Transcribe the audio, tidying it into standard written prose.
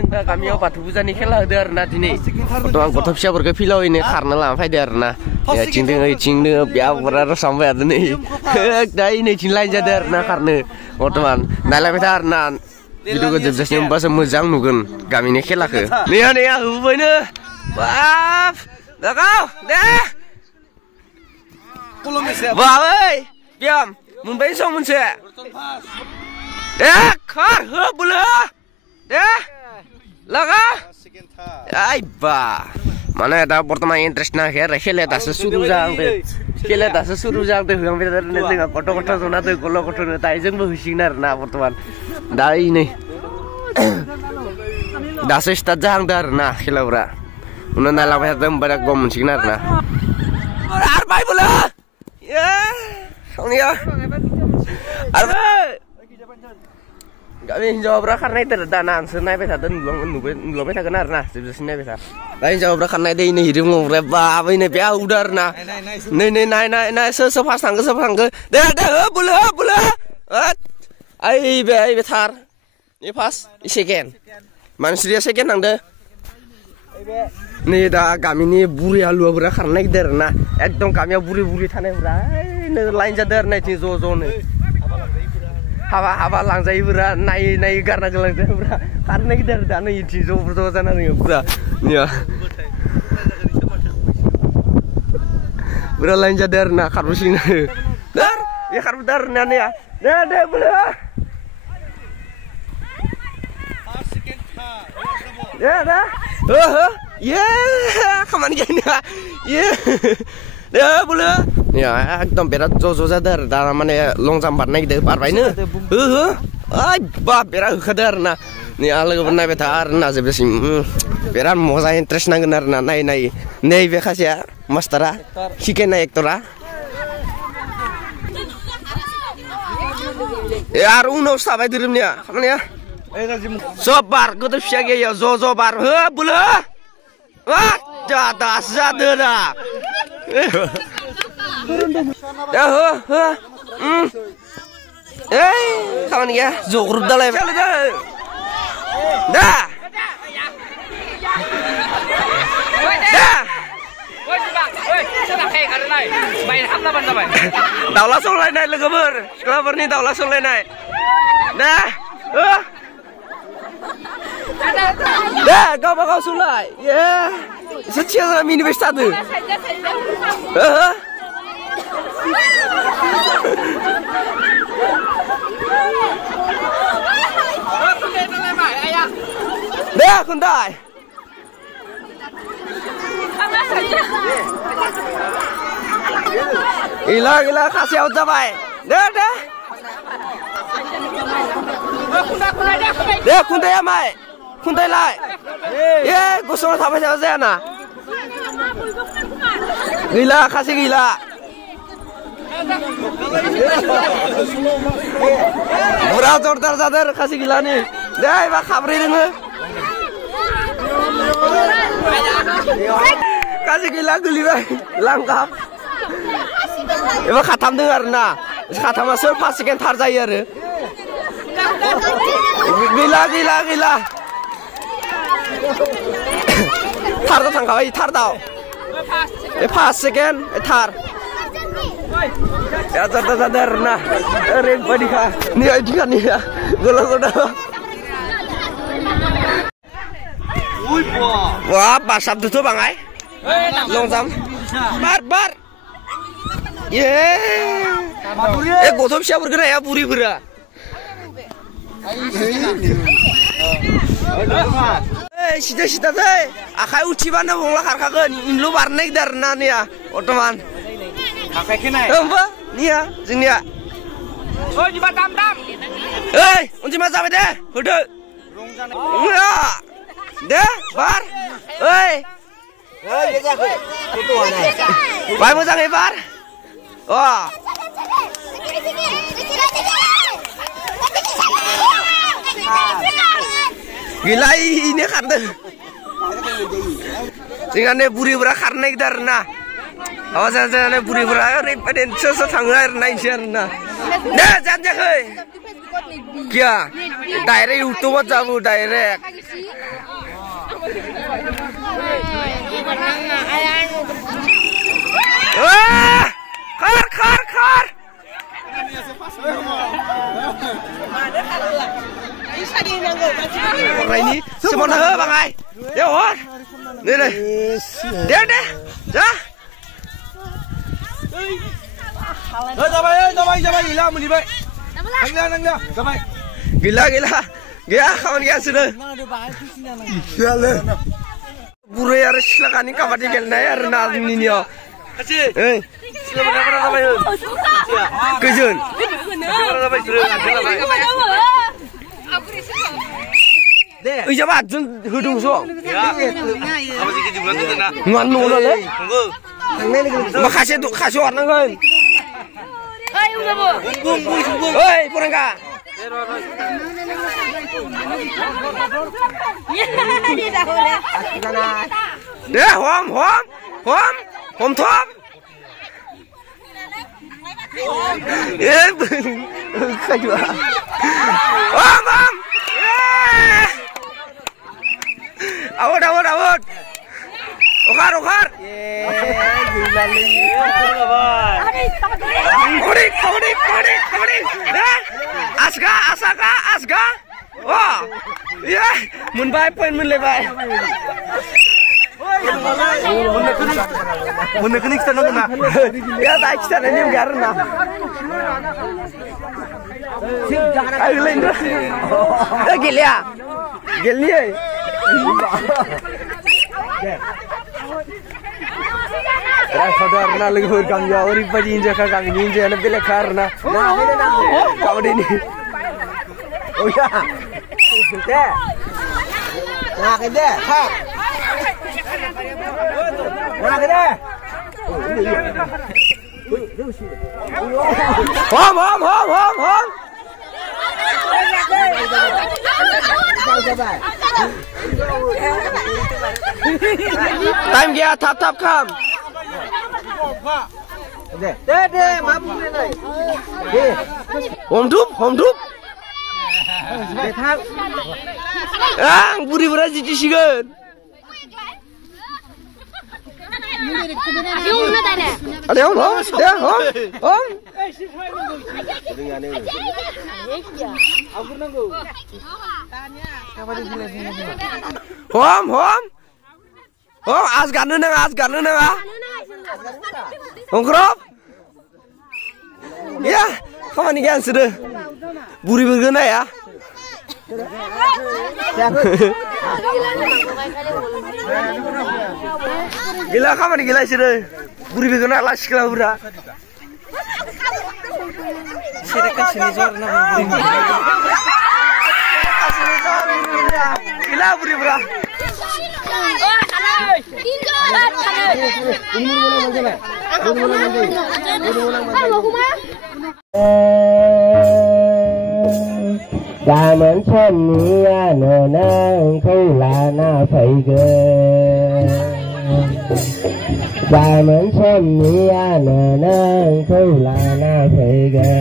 जों दा गामियाव बाथौ फुजानि खेला होदो आरोना दिनै गथ' फिसाफोरखौ फिलावैनो खारनो लाना फैदो आरोना ओइथिं दोङो ओइथिं दोङो बेयावरा रसामबाय आरो नै दा नैथिं लाइन जादो आरोना खारनो बर्थमान नायलायबाय था आरोना भिडिअखौ जोबजासिम होमबासो मोजां नुगोन गामिनि खेलाखौ नैया होबोबायनो बाब दागाव दे बाबै बियाम मोनबाय सम मोनसे दे खार हो बोलो दे laga ay ba mana da बर्तमान इंटरेस्ट ना है खेले दासो सुरु जांदे होआं बेदर ने जोंहा गथ' जना दो गल' गथ'नो दाइजोंबो होसिगोन आरोना बर्तमान दा नै दासो स्टार्ट जाहांदो आरोना खेलाफोरा उनाव नायलांबाय थादों होमबा गम मोनसिगोन आरोना आरो बाय बोलो ए सावनिया आरो गामि हिन्जावफ्रा खारनाय दाना आंसो नायबाय थादों नुलांबाय थागोन आरोना जोबजासिम नायबाय था दा हिन्जावफ्रा खारनाय दै नै हिरिमफ्राय बाबै नै बे आउदा आरोना नै नाय सोर फार्स्ट थांगो दे हो बोलो ओइ बे थार ए फार्स्ट सेकेन्ड मानसिया सेकेन्ड थांदो नै दा गामिनि बुरि हालुवाफोरा खारनो नागिरदों आरोना एकदम गामियाव बुरि थानायफोरा लाइन जादों आरो नायथिं ज'नो हाबा लांजायोफोरा नायै गारना गोलांजायोफोरा खारनो नागिरदों आरो दा नै इथिं ज' जानानै पुरा पुरा लाइन जादों आरोना खारबोसिगोन बे खारबोदों आरोना नैया दे बोलो हो ये खामानि गैया ये दे बोलो या एकदम बिराद ज' जादों आरो दा माने लं जाम्प बारनो नागिरदों बारबायनो हो ओइ बाब बिराद होखादों आरोना नै आं लोगोफोर नायबाय था आरोना जोबजासिम बिराद मोजां इन्टारेस्ट नांगोन आरोना नायै नैबे खासेया मास्टारा शिखायनाय एक्टरा ए आरो उनाव साबाय धोरोमनिया खामानिया सब बार गथ' फिसा गैया ज' बार हो बोलो दासो जादों दा हो ओइ खामानि गैया जग्रुब दालायबाय दा दाउला सौलायनाय लोगोफोर सिख्लाफोरनि दाउला सौलायनाय दा दे गावबा गाव सौलाय एसे थिया मिनिबाय थादो deh kuntai gila kasih out sampai deh kuntai ya mai kuntai lai ye gosong sampai siapa na gila kasih gila Murah jodoh sadar kasih gila nih. Deh, bak kabri dulu. Kasih gila langkap. Bak khatam dengar na. Khatam masuk pastikan tar jaya re. Gila. Tar tuh tangkap aja tar tau. Pastikan tar. Ya sadar nah rempa dia nih ya gola wah pasap tuh bang ay longsam bar gosok siapa bergerak ya puri bera sida deh akai uci mana bola karkakan inlo warna darna nih ya otoman Mbak, nih ya, sini ya. Oh, jibat tam. Unci mas apa deh? Udah. Enggak. Deh, bar. Baik mau sange bar. Wah. Gila ini karena. Dengan buri karena karena. Awas aja buri berayar, pada sesa tangga air naik sih na. Dah jangan Kia, direct YouTube aja bu direct. Wah, kar. Orang ini semua nah bang ay, ya hor, nih, deh, dah. Coba gila muli baik. Nangga, coba. Gila, kawan kita sudah. Gila. Buru ya silakan ini kabar tinggal naya renal ini ya. Silakan apa ya? Kejun. Coba jun hudung so. Apa sih kejubulan itu nak? Nganu lah le. Makasih tu kasih orang kan. Hei, purangga. Deh, hom top. Kaju. Hom. Awat. Okar. Asga. Wah, iya, mun bay poin mun lebay. Mun kenik sana kena. Ya tak sana ni karena. Ayo lain. Gila. Saudara nak lagi kami jauh ori pagi injak kami injak nak bela karena. Kau ini. Oh ya. Deh. Nak deh. Hak. Nak deh. Hom. Time dia tap kam. Deh, mampu ni. Hom dup. Betang. Buri beraji cisigan. Ada hom. Hom. Oh, asgar neng. Ongkrop. Ya, kamu ni kan sudah. Buri berguna ya. Gila kamu ni gila sudah. Buri berguna lah sekolah bura. Serekat sini jor nama buri. Gila buri bura. Zaman suaminya nonang kau lana faiga. Zaman suaminya nonang kau lana faiga.